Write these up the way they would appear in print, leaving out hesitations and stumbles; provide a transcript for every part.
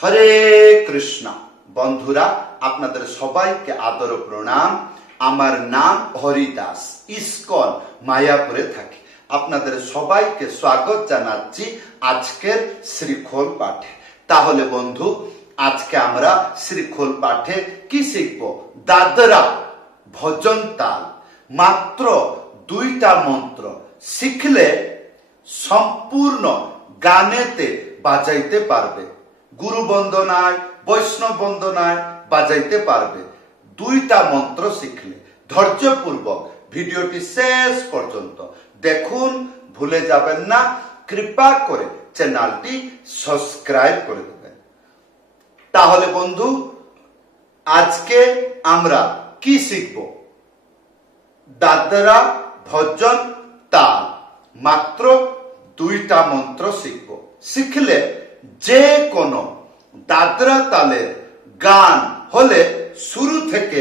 হরে কৃষ্ণ। বন্ধুরা, আপনাদের সবাইকে আদর প্রণাম। আমার নাম হরিদাস, ইস্কন মায়াপুরে থাকি। আপনাদের সবাইকে স্বাগত জানাচ্ছি আজকের শ্রীখোল পাঠে। তাহলে বন্ধু, আজকে আমরা শ্রীখোল পাঠে কি শিখব? দাদরা ভজন তাল। মাত্র 2টা মন্ত্র শিখলে সম্পূর্ণ গানেতে বাজাইতে পারবে। গুরু বন্দনায়, বৈষ্ণব বন্দনায় বাজাইতে পারবে 2টা মন্ত্র শিখলে। ধৈর্যপূর্বক ভিডিওটি শেষ পর্যন্ত দেখুন, ভুলে যাবেন না। কৃপা করে চ্যানেলটি সাবস্ক্রাইব করে দেবেন। তাহলে বন্ধু, আজকে আমরা কি শিখব? দাদরা ভজন তাল। মাত্র 2টা মন্ত্র শিখব। শিখলে যে কোনো দাদরা তালের গান হলে শুরু থেকে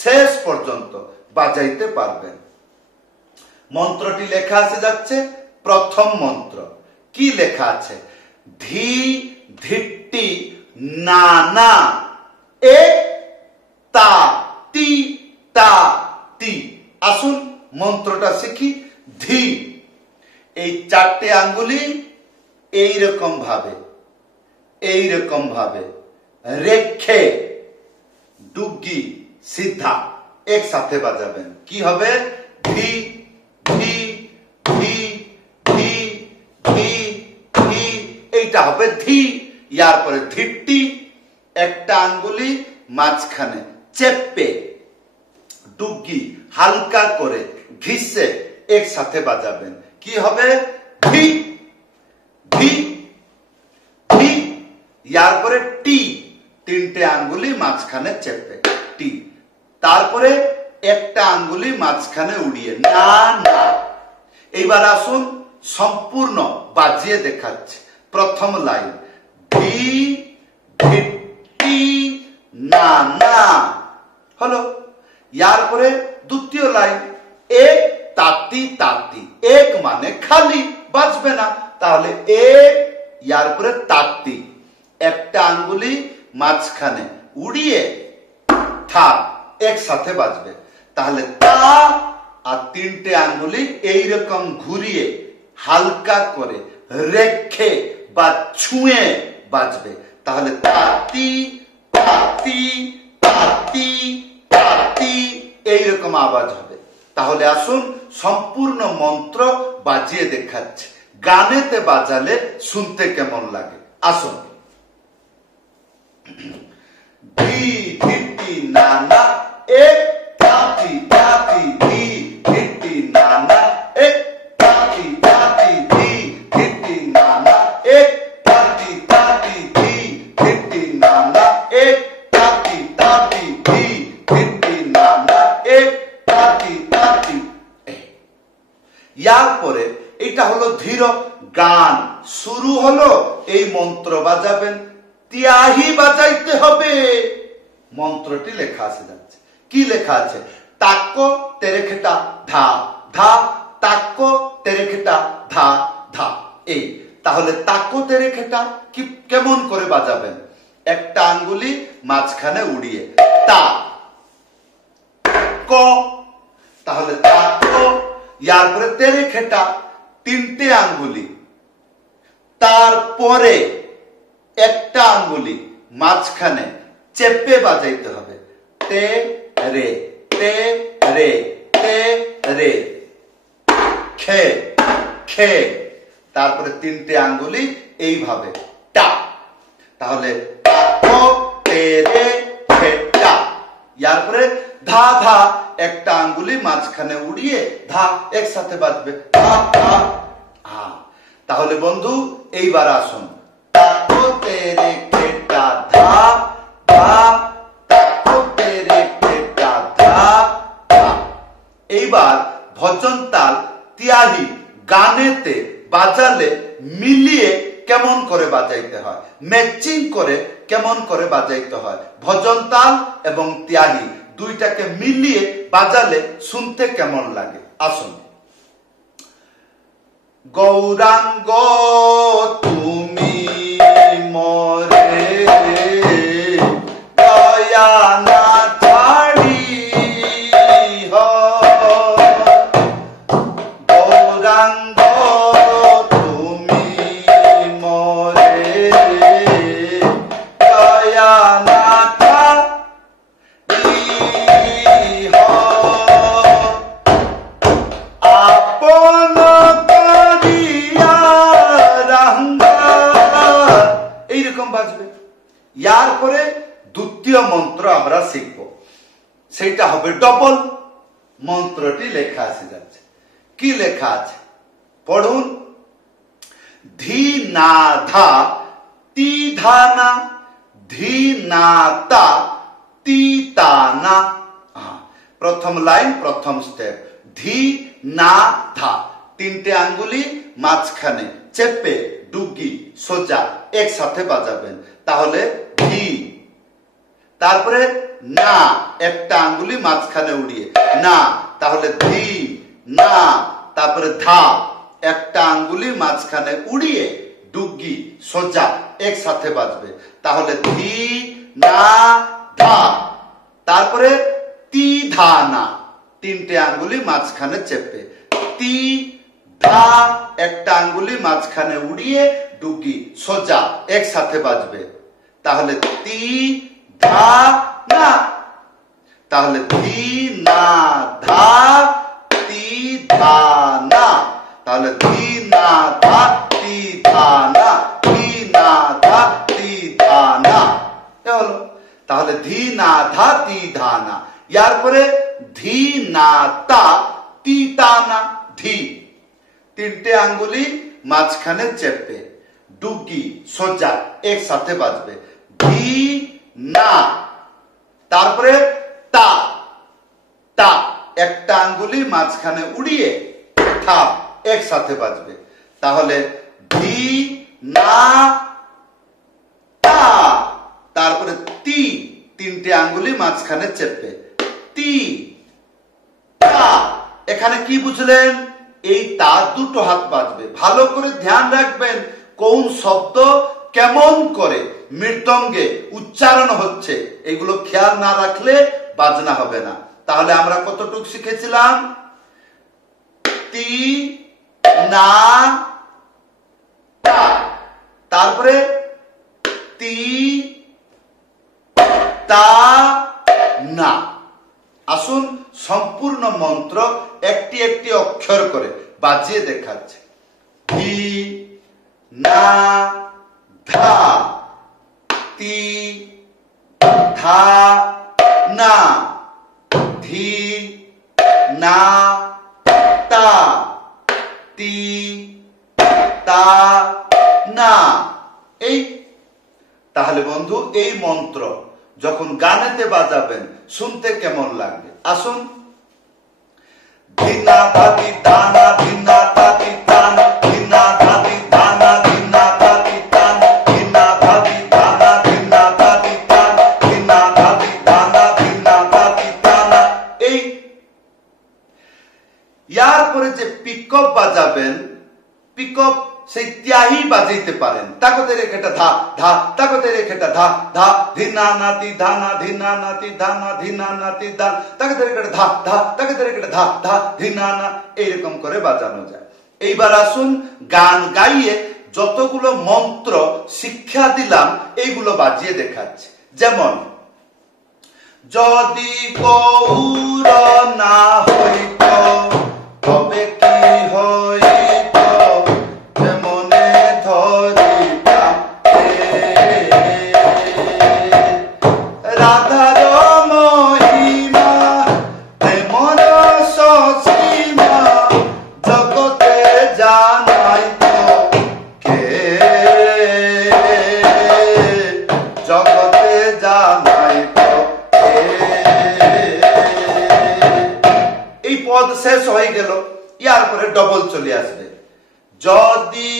শেষ পর্যন্ত বাজাইতে পারবেন। মন্ত্রটি লেখা আছে যাচ্ছে, প্রথম মন্ত্র কি লেখা আছে? ধি ধিট্টি নানা এ তা তি তা তি। আসুন মন্ত্রটা শিখি। ধি, এই 4টে আঙ্গুলি এইরকম ভাবে রেখে ডুগি সিধা একসাথে বাজাবেন। কি হবে? ধি ধি ধি ধি ধি ধি, এইটা হবে ধি। ইয়ার পরে ধিট্টি, একটা আঙ্গুলি মাঝখানে চেপে ডুগি হালকা করে ঘিসে একসাথে বাজাবেন। কি হবে? ধি ধি ধি। ইয়ার পরে টি, 3টে আঙ্গুলি মাঝখানে চেপে টি। তারপরে একটা আঙ্গুলি মাঝখানে উড়িয়ে না না। এইবার আসুন সম্পূর্ণ বাজিয়ে দেখাচ্ছে। প্রথম লাইন ধি ধিট্টি না না হলো। ইয়ার পরে দ্বিতীয় লাইন এক তাতি তাতি। এক মানে খালি, বাজবে না। তাহলে এক, ইয়ার পরে তাতি, একটা আঙ্গুলি মাঝখানে উড়িয়ে থা একসাথে বাজবে। তাহলে তা আর 3টে আঙ্গুলি এইরকম ঘুরিয়ে হালকা করে রেখে বা ছুঁয়ে বাজবে। তাহলে তাতি তাতি তাতি তাতি, এইরকম আওয়াজ হবে। তাহলে আসুন সম্পূর্ণ মন্ত্র বাজিয়ে দেখাচ্ছে। গানেতে বাজালে শুনতে কেমন লাগে। আসুন। ধি ধিট্টি নানা এক তাতি তাতি ধি ধিট্টি নানা এক তাতি তাতি ধি ধিট্টি নানা এক তাতি তাতি ধি ধিট্টি নানা এক তাতি তাতি ধি ধিট্টি নানা এক তাতি তাতি। ইয়ার পরে এটা হলো ধীর গান শুরু হলো, এই মন্ত্র বাজাবেন। তিয়াহি বাজাইতে হবে। মন্ত্রটি লেখা আছে যাচ্ছে। কি লেখা আছে? তাক্কো তেরেখেটা ধা ধা, তাক্কো তেরেখেটা ধা ধা। এই তাহলে তাক্কো তেরেখেটা কি কেমন করে বাজাবেন? একটা আঙ্গুলি মাঝখানে উড়িয়ে তা ক, তাহলে তাক্কো। ইয়ার পরে তেরেখেটা 3টে আঙ্গুলি, তারপরে একটা আঙ্গুলি মাঝখানে চেপে বাজাইতে হবে। তে রে তে রে তে রে খে খে। তারপরে 3টে আঙ্গুলি এইভাবে টা। তাহলে তে রে খে টা। ইয়ার পরে ধা ধা, একটা আঙ্গুলি মাঝখানে উড়িয়ে ধা একসাথে বাজবে। ধা ধা হা। তাহলে বন্ধু, এইবার আসুন। তাকো তেরে খেটা ধা ধা, তাকো তেরে খেটা ধা ধা। এইবার ভজন তাল তিয়াহি গানেতে বাজালে মিলিয়ে কেমন করে বাজাইতে হয়, ম্যাচিং করে কেমন করে বাজাইতে হয়। ভজন তাল এবং তিয়াহি 2টাকে মিলিয়ে বাজালে শুনতে কেমন লাগে। আসুন। গৌরাঙ্গ তুমি মরে এইরকম বাজবে। ইয়ার পরে দ্বিতীয় মন্ত্র আমরা শিখব, সেইটা হবে ডবল। মন্ত্রটি লেখা আছে যাচ্ছে, কি লেখা আছে পড়ুন। ধি না ধা তি ধা না, ধি না তা তি তা না। প্রথম লাইন, প্রথম স্টেপ, ধি না ধা, তিনটে আঙ্গুলি মাঝখানে চেপে ডুগি সোজা একসাথে বাজাবেন, তাহলে ধি। তারপরে না, একটা আঙ্গুলি মাঝখানে উড়িয়ে না, তাহলে ধি না। তারপরে ধা, একটা আঙ্গুলি মাঝখানে উড়িয়ে ডুগি সোজা একসাথে বাজবে, তাহলে ধি না ধা। তারপরে তি ধা না, তিনটে আঙ্গুলি মাঝখানে চেপে, তি ধা, একটা আঙ্গুলি মাঝখানে উড়িয়ে ডুগি সোজা একসাথে বাজবে, তাহলে তি ধা না। তাহলে ধি না ধা তি ধা না, তাহলে ধি না ধা তি ধা না, ধি না ধা তি ধা না, হলো। তাহলে ধি না ধা তি ধা না। ইয়ার পরে ধি না তা তি তা না, ধি, তিনটে আঙ্গুলি মাঝখানে চেপে ডুগি সোজা একসাথে বাজবে, ধি না। তারপরে তা, তা, একটা আঙ্গুলি মাঝখানে উড়িয়ে থাপ একসাথে বাজবে, তাহলে ধি না তা। তারপরে তি, তিনটে আঙ্গুলি মাঝখানে চেপে তি তা। এখানে কি বুঝলেন? এই তা দুটো হাত বাজবে। ভালো করে ধ্যান রাখবেন কোন শব্দ কেমন করে মৃদঙ্গে উচ্চারণ হচ্ছে, এগুলো খেয়াল না রাখলে বাজনা হবে না। তাহলে আমরা কতটুকু শিখেছিলাম? তি না তা, তারপরে তি তা না। আসুন সম্পূর্ণ মন্ত্র একটি একটি অক্ষর করে বাজিয়ে দেখাচ্ছে। ধি না ধা তি ধা না, ধি না তা তি তা না। এই তাহলে বন্ধু, এই মন্ত্র যখন গানেতে বাজাবেন শুনতে কেমন লাগবে? আসুন। ধিনা ধাতি দানা, ধিনা ধাতি দানা, ধিনা ধাতি দানা, ধিনা ধাতি দানা, ধিনা ধাতি দানা, ধিনা ধাতি দানা, ধিনা ধাতি দানা, ধিনা ধাতি দানা। এই ইয়ার পরে যে পিকঅপ বাজাবেন, পিকঅপ সেই ত্যাহি বাজাইতে পারেন। তাকতে রেখেটা ধা ধা, তাকতে রেখেটা ধা ধা, ধিনা নাতি ধানা, ধিনা নাতি ধানা, ধিনা নাতি দান, তাকতে রেখেটা ধা ধা, তাকতে রেখেটা ধা ধা, ধিনা না, এইরকম করে বাজানো যায়। এইবার আসুন গান গাইয়ে যতগুলো মন্ত্র শিক্ষা দিলাম এইগুলো বাজিয়ে দেখাচ্ছি। যেমন, যদি গৌর না হইত তবে কি হইত, যেমনে ধরিতাম রাধার মহিমা, তেমন সসীমা, জগতে জানাইত কে, জগতে জানাইত কে। এই পদ শেষ হয়ে গেল। ইয়ার পরে ডবল চলে আসবে। যদি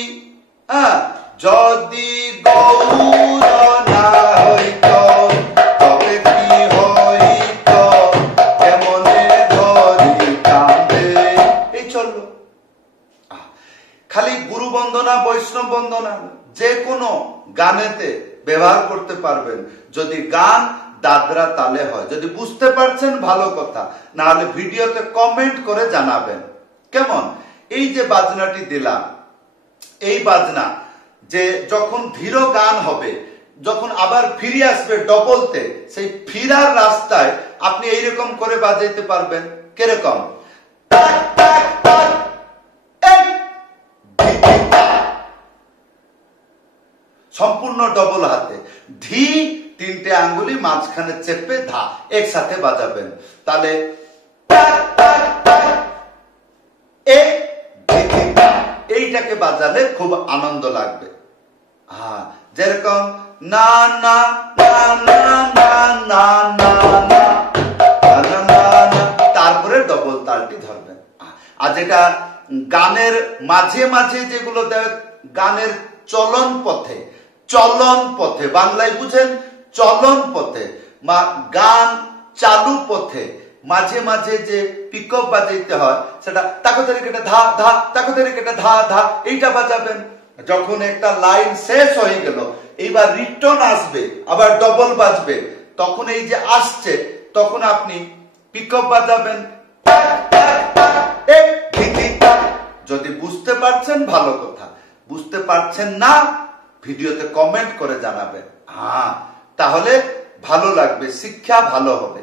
যদি গৌর না হইত তবে কি হইত, কেমনে ধরিতাম রে। এই চললো। খালি গুরু বন্দনা, বৈষ্ণব বন্দনা যে কোনো গানেতে ব্যবহার করতে পারবেন, যদি গান দাদরা তালে হয়। যদি বুঝতে পারছেন ভালো কথা, না হলে ভিডিওতে কমেন্ট করে জানাবেন কেমন। এই যে বাজনাটি দিলাম, এই বাজনা যে যখন ধীর গান হবে, যখন আবার ফিরে আসবে ডবলতে, সেই ফিরার রাস্তায় আপনি এইরকম করে বাজাইতে পারবেন। কিরকম? টাক টাক টাক, সম্পূর্ণ ডবল হাতে। ধি 3টে আঙ্গুলি মাঝখানে চেপে ধা একসাথে বাজাবেন। তাহলে এইটাকে বাজালে খুব আনন্দ লাগবে। হ্যাঁ, যেরকম না না না না না না না না, তারপরে ডবল তালটি ধরবেন। আর যেটা গানের মাঝে মাঝে যেগুলো গানের চলন পথে বাংলায় বুঝেন, চলন পথে গান চালু পথে মাঝে মাঝে যে পিকআপ বাজাইতে হয়, সেটা তাকে ধরে কেটে ধা ধা, তাকে ধরে কেটে ধা ধা, এইটা বাজাবেন। যখন একটা লাইন শেষ হয়ে গেল, এইবার রিটার্ন আসবে, আবার ডবল বাজবে, তখন এই যে আসছে, তখন আপনি পিকআপ বাজাবেন। যদি বুঝতে পারছেন ভালো কথা, বুঝতে পারছেন না ভিডিওতে কমেন্ট করে জানাবেন। হ্যাঁ, তাহলে ভালো লাগবে, শিক্ষা ভালো হবে।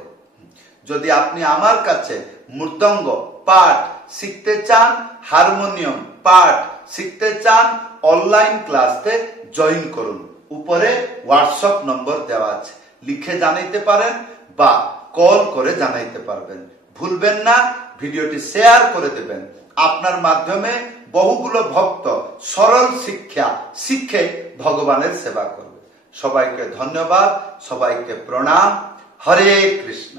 যদি আপনি আমার কাছে মৃদঙ্গ পাঠ শিখতে চান, হারমোনিয়াম পাঠ শিখতে চান, অনলাইন ক্লাসে জয়েন করুন। উপরে হোয়াটসঅ্যাপ নম্বর দেওয়া আছে, লিখে জানাইতে পারেন বা কল করে জানাইতে পারবেন। ভুলবেন না ভিডিওটি শেয়ার করে দেবেন। আপনার মাধ্যমে বহুগুলো ভক্ত সরল শিক্ষা শিখে ভগবানের সেবা করবে। সবাইকে ধন্যবাদ, সবাইকে প্রণাম। হরে কৃষ্ণ।